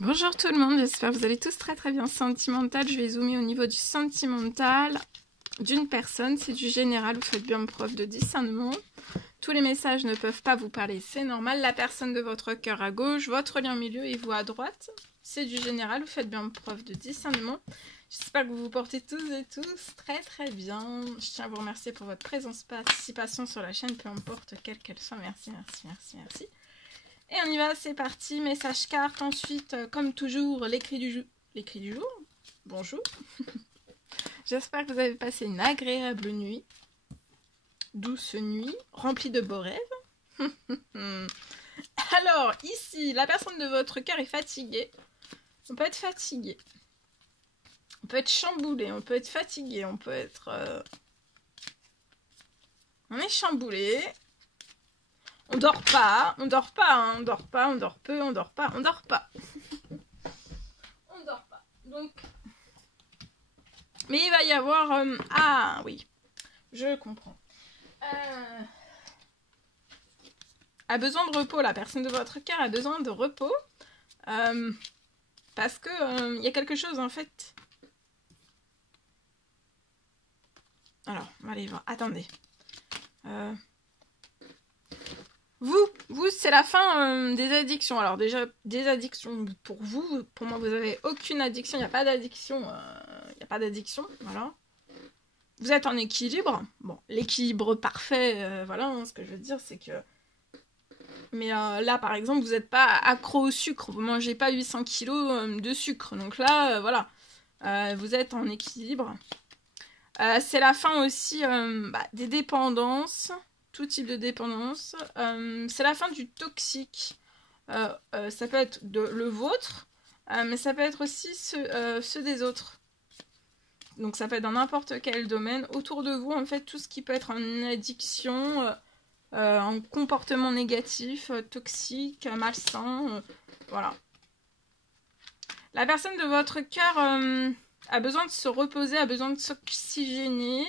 Bonjour tout le monde, j'espère que vous allez tous très très bien. Sentimental, je vais zoomer au niveau du sentimental d'une personne, c'est du général, vous faites bien preuve de discernement. Tous les messages ne peuvent pas vous parler, c'est normal. La personne de votre cœur à gauche, votre lien au milieu et vous à droite, c'est du général, vous faites bien preuve de discernement. J'espère que vous vous portez tous et tous très très bien. Je tiens à vous remercier pour votre présence, participation sur la chaîne, peu importe quelle qu'elle soit. Merci, merci, merci, merci. Et on y va, c'est parti, message carte, ensuite, comme toujours, l'écrit du jour. L'écrit du jour, bonjour. J'espère que vous avez passé une agréable nuit, douce nuit, remplie de beaux rêves. Alors, ici, la personne de votre cœur est fatiguée. On peut être fatigué. On peut être chamboulé, on peut être fatigué, on peut être... On est chamboulé. On dort pas, hein, on dort pas, on dort peu, on dort pas, on dort pas. On dort pas. Donc, mais il va y avoir... Ah oui, je comprends. A besoin de repos, la personne de votre cœur a besoin de repos. Parce que il y a quelque chose en fait. Alors, on va aller voir. Attendez. Vous, c'est la fin des addictions. Alors déjà, des addictions pour vous. Pour moi, vous avez aucune addiction. Il n'y a pas d'addiction. Il n'y a pas d'addiction. Voilà. Vous êtes en équilibre. Bon, l'équilibre parfait, voilà. Hein, ce que je veux dire, c'est que... Mais là, par exemple, vous n'êtes pas accro au sucre. Vous ne mangez pas 800 kilos de sucre. Donc là, voilà. Vous êtes en équilibre. C'est la fin aussi des dépendances. Tout type de dépendance. C'est la fin du toxique. Ça peut être le vôtre, mais ça peut être aussi ceux des autres. Donc ça peut être dans n'importe quel domaine. Autour de vous, en fait, tout ce qui peut être en addiction, en comportement négatif, toxique, malsain, voilà. La personne de votre cœur a besoin de se reposer, a besoin de s'oxygéner.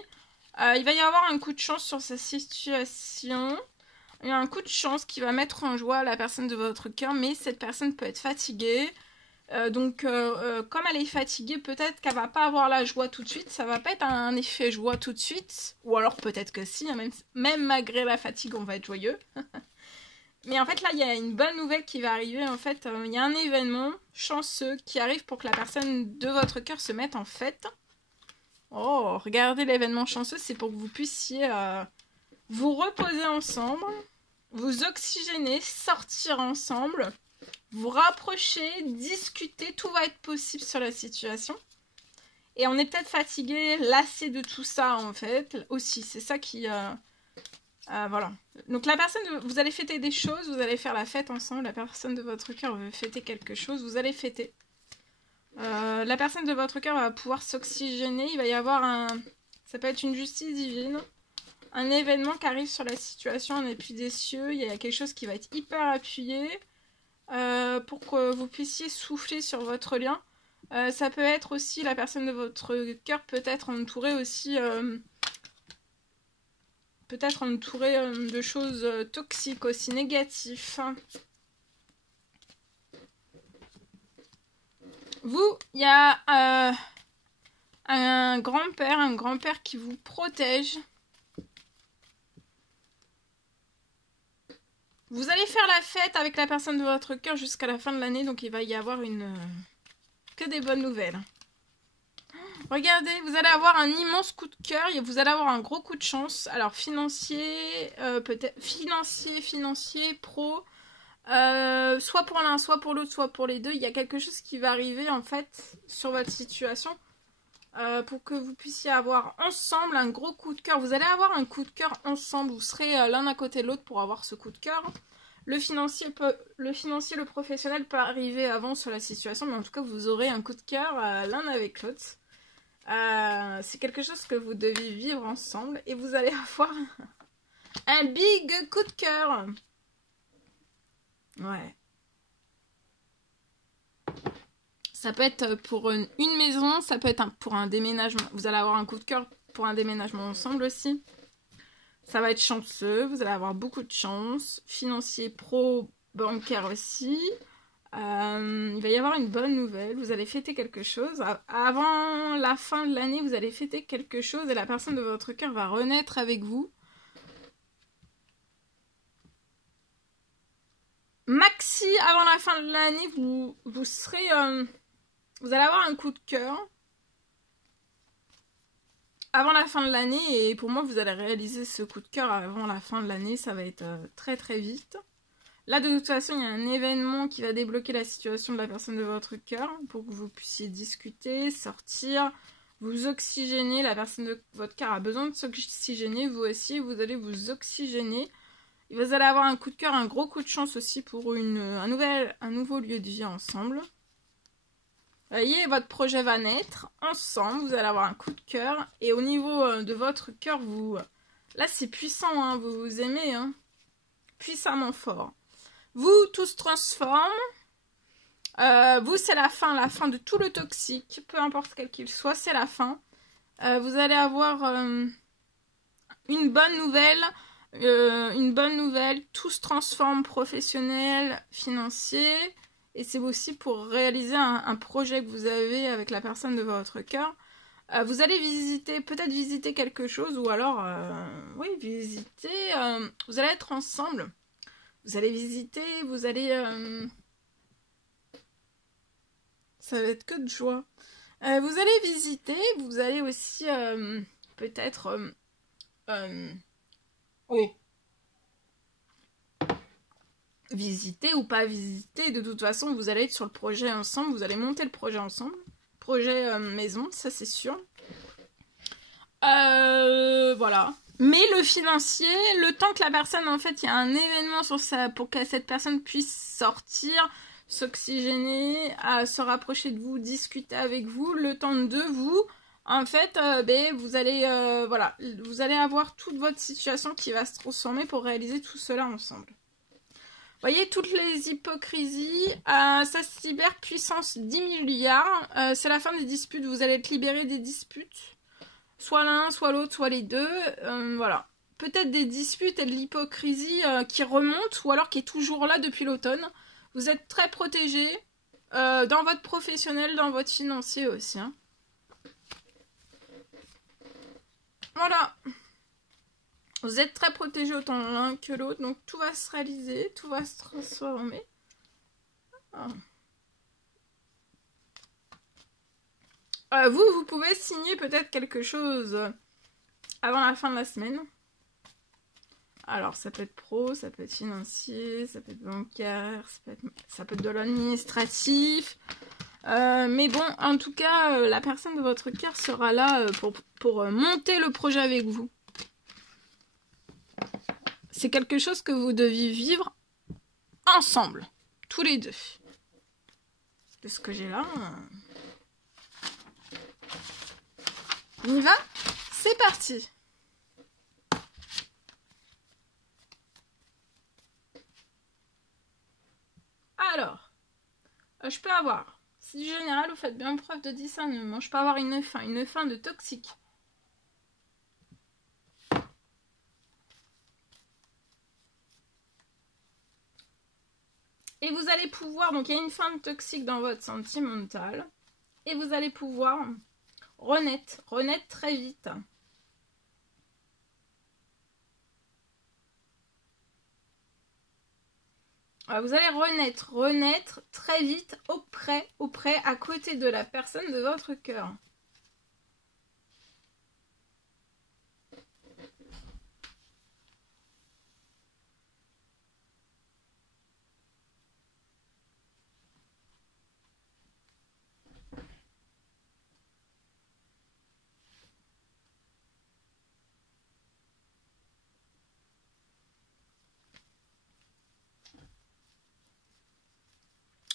Il va y avoir un coup de chance sur sa situation. Il y a un coup de chance qui va mettre en joie la personne de votre cœur, mais cette personne peut être fatiguée. Donc, comme elle est fatiguée, peut-être qu'elle va pas avoir la joie tout de suite. Ça va pas être un effet joie tout de suite. Ou alors peut-être que si, hein, même malgré la fatigue, on va être joyeux. Mais en fait, là, il y a une bonne nouvelle qui va arriver. En fait, il y a un événement chanceux qui arrive pour que la personne de votre cœur se mette en fête. Oh, regardez l'événement chanceux, c'est pour que vous puissiez vous reposer ensemble, vous oxygéner, sortir ensemble, vous rapprocher, discuter, tout va être possible sur la situation. Et on est peut-être fatigué, lassé de tout ça en fait, aussi, c'est ça qui... voilà. Donc la personne, vous allez fêter des choses, vous allez faire la fête ensemble, la personne de votre cœur veut fêter quelque chose, vous allez fêter. La personne de votre cœur va pouvoir s'oxygéner. Il va y avoir ça peut être une justice divine. Un événement qui arrive sur la situation. On est plus des cieux. Il y a quelque chose qui va être hyper appuyé. Pour que vous puissiez souffler sur votre lien. Ça peut être aussi la personne de votre cœur peut être entourée aussi... peut-être entourée de choses toxiques aussi, négatives. Vous, il y a un grand-père qui vous protège. Vous allez faire la fête avec la personne de votre cœur jusqu'à la fin de l'année, donc il va y avoir que des bonnes nouvelles. Regardez, vous allez avoir un immense coup de cœur et vous allez avoir un gros coup de chance. Alors financier, peut-être financier, pro... soit pour l'un, soit pour l'autre, soit pour les deux, il y a quelque chose qui va arriver en fait sur votre situation pour que vous puissiez avoir ensemble un gros coup de cœur. Vous allez avoir un coup de cœur ensemble, vous serez l'un à côté de l'autre pour avoir ce coup de cœur. Le financier, le professionnel peut arriver avant sur la situation, mais en tout cas vous aurez un coup de cœur l'un avec l'autre. C'est quelque chose que vous devez vivre ensemble et vous allez avoir un big coup de cœur. Ouais. Ça peut être pour une maison, ça peut être pour un déménagement. Vous allez avoir un coup de cœur pour un déménagement ensemble aussi. Ça va être chanceux, vous allez avoir beaucoup de chance. Financier, pro, bancaire aussi. Il va y avoir une bonne nouvelle, vous allez fêter quelque chose. Avant la fin de l'année, vous allez fêter quelque chose et la personne de votre cœur va renaître avec vous. Maxi, avant la fin de l'année, vous serez... vous allez avoir un coup de cœur. Avant la fin de l'année, et pour moi, vous allez réaliser ce coup de cœur avant la fin de l'année. Ça va être très très vite. Là, de toute façon, il y a un événement qui va débloquer la situation de la personne de votre cœur pour que vous puissiez discuter, sortir, vous oxygéner. La personne de votre cœur a besoin de s'oxygéner. Vous aussi, vous allez vous oxygéner. Et vous allez avoir un coup de cœur, un gros coup de chance aussi pour un nouveau lieu de vie ensemble. Vous voyez, votre projet va naître ensemble. Vous allez avoir un coup de cœur. Et au niveau de votre cœur, là, c'est puissant, hein, vous vous aimez, hein, puissamment fort. Vous, tout se transforme. Vous, c'est la fin de tout le toxique, peu importe quel qu'il soit, c'est la fin. Vous allez avoir une bonne nouvelle, tout se transforme, professionnel, financier, et c'est aussi pour réaliser un projet que vous avez avec la personne de votre cœur. Vous allez peut-être visiter quelque chose, ou alors, oui, visiter, vous allez être ensemble. Vous allez visiter, vous allez... ça va être que de joie. Vous allez visiter, vous allez aussi peut-être... oui. Visiter ou pas visiter, de toute façon, vous allez être sur le projet ensemble, vous allez monter le projet ensemble. Projet maison, ça c'est sûr. Voilà. Mais le financier, le temps que la personne, en fait, il y a un événement sur ça pour que cette personne puisse sortir, s'oxygéner, se rapprocher de vous, discuter avec vous, le temps de vous, en fait, vous allez, voilà, vous allez avoir toute votre situation qui va se transformer pour réaliser tout cela ensemble. Vous voyez, toutes les hypocrisies, ça se libère puissance 10 milliards, c'est la fin des disputes, vous allez être libéré des disputes. Soit l'un, soit l'autre, soit les deux. Voilà. Peut-être des disputes et de l'hypocrisie qui remontent ou alors qui est toujours là depuis l'automne. Vous êtes très protégé dans votre professionnel, dans votre financier aussi. Hein. Voilà. Vous êtes très protégé autant l'un que l'autre. Donc tout va se réaliser, tout va se transformer. Ah. Vous pouvez signer peut-être quelque chose avant la fin de la semaine. Alors, ça peut être pro, ça peut être financier, ça peut être bancaire, ça peut être de l'administratif. Mais bon, en tout cas, la personne de votre cœur sera là pour monter le projet avec vous. C'est quelque chose que vous deviez vivre ensemble, tous les deux. De ce que j'ai là... On y va? C'est parti! Alors, je peux avoir, si général, vous faites bien preuve de discernement, je peux avoir une fin de toxique. Et vous allez pouvoir, donc il y a une fin de toxique dans votre sentimental, et vous allez pouvoir renaître très vite. Vous allez renaître très vite auprès, à côté de la personne de votre cœur.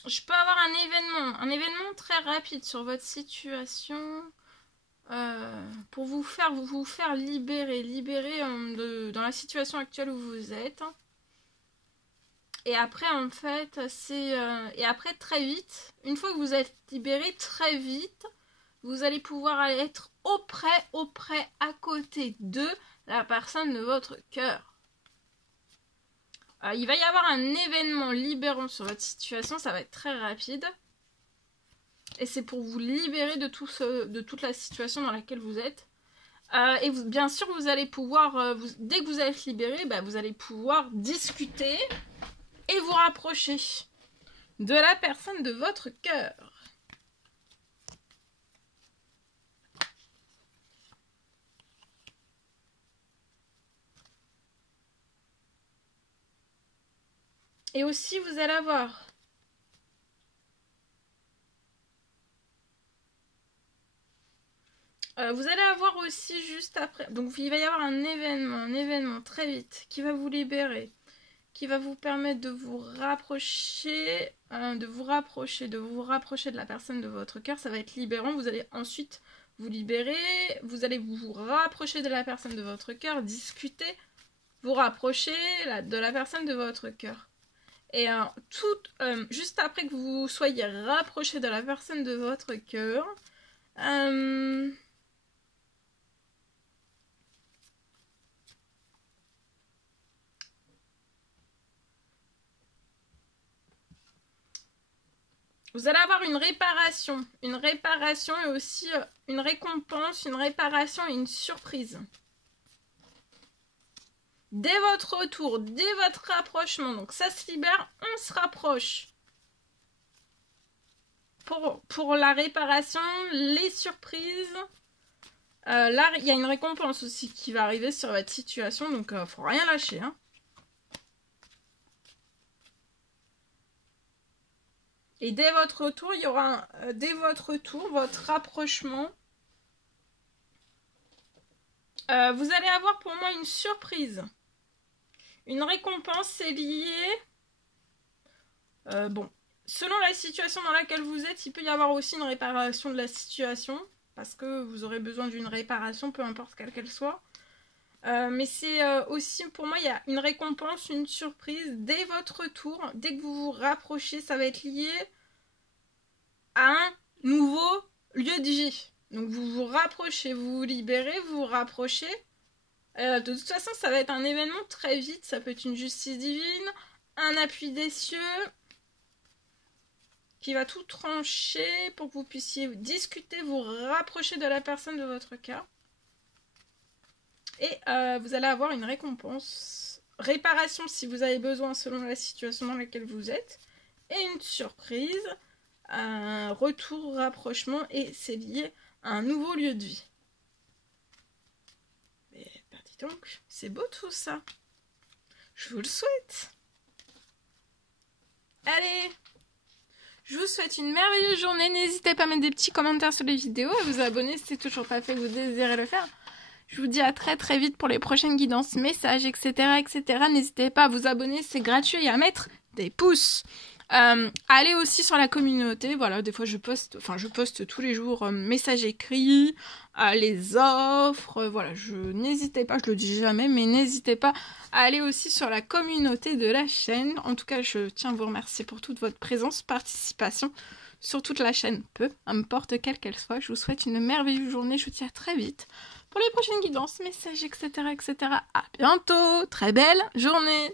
Je peux avoir un événement très rapide sur votre situation pour vous faire libérer dans la situation actuelle où vous êtes. Et après, en fait, et après, très vite, une fois que vous êtes libéré, très vite, vous allez pouvoir être auprès, à côté de la personne de votre cœur. Il va y avoir un événement libérant sur votre situation, ça va être très rapide. Et c'est pour vous libérer de toute la situation dans laquelle vous êtes. Et bien sûr, vous allez pouvoir, dès que vous êtes libéré, vous allez pouvoir discuter et vous rapprocher de la personne de votre cœur. Et aussi, vous allez avoir aussi juste après, donc il va y avoir un événement très vite qui va vous libérer, qui va vous permettre de vous rapprocher, de la personne de votre cœur. Ça va être libérant. Vous allez ensuite vous libérer, vous allez vous rapprocher de la personne de votre cœur, discuter, vous rapprocher de la personne de votre cœur. Et juste après que vous soyez rapproché de la personne de votre cœur, vous allez avoir une réparation et aussi une récompense, une réparation et une surprise. Dès votre retour, dès votre rapprochement, donc ça se libère, on se rapproche. Pour la réparation, les surprises, là il y a une récompense aussi qui va arriver sur votre situation, donc faut rien lâcher, hein. Et dès votre retour, il y aura votre rapprochement. Vous allez avoir pour moi une surprise. Une récompense, c'est lié. Bon, selon la situation dans laquelle vous êtes, il peut y avoir aussi une réparation de la situation. Parce que vous aurez besoin d'une réparation, peu importe quelle qu'elle soit. Mais c'est aussi, pour moi, il y a une récompense, une surprise. Dès votre retour, dès que vous vous rapprochez, ça va être lié à un nouveau lieu de vie. Donc vous vous rapprochez, vous vous libérez, vous vous rapprochez. De toute façon, ça va être un événement très vite. Ça peut être une justice divine, un appui des cieux qui va tout trancher pour que vous puissiez discuter, vous rapprocher de la personne de votre cœur. Et vous allez avoir une récompense, réparation si vous avez besoin selon la situation dans laquelle vous êtes, et une surprise, un retour, rapprochement, et c'est lié à un nouveau lieu de vie. Mais dis donc, c'est beau tout ça. Je vous le souhaite. Allez, je vous souhaite une merveilleuse journée. N'hésitez pas à mettre des petits commentaires sur les vidéos, à vous abonner si c'est toujours pas fait et que vous désirez le faire. Je vous dis à très très vite pour les prochaines guidances, messages, etc. N'hésitez pas à vous abonner, c'est gratuit, et à mettre des pouces. Allez aussi sur la communauté, voilà, des fois je poste tous les jours messages écrits, les offres, voilà, n'hésitez pas, je le dis jamais, mais n'hésitez pas à aller aussi sur la communauté de la chaîne. En tout cas, je tiens à vous remercier pour toute votre présence, participation sur toute la chaîne, peu importe quelle qu'elle soit. Je vous souhaite une merveilleuse journée, je vous dis à très vite pour les prochaines guidances, messages, etc. À bientôt, très belle journée.